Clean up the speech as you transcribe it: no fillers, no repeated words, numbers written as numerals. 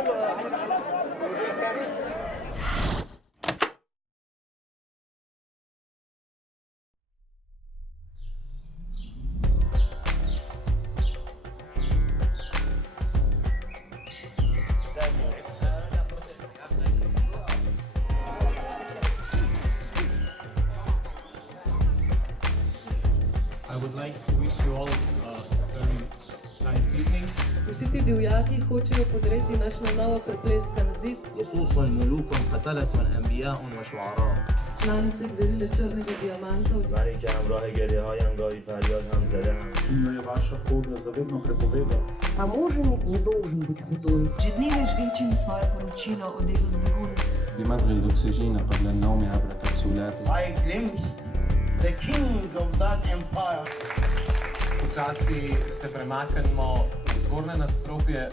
I would like to wish you all a very nice evening. Vsi ti divjaki hočejo podreti naš na novo prepleskan zid. لصوص ملوك قتلة أنبياء وشعراء. Članice gverile črnega diamantov. منی که همراه گریه هایم گاهی فریاد هم زده هم In je vaša koda zavedno prepovedala. Tamoženik не должен быть худой. Že dneve žvečim svoje poročilo o delu z begunci. بمضغ الأكسجين قبل النوم عبر كبسولات. I glimpsed the king of that empire. Počasi se premaknemo v zgornje nadstropje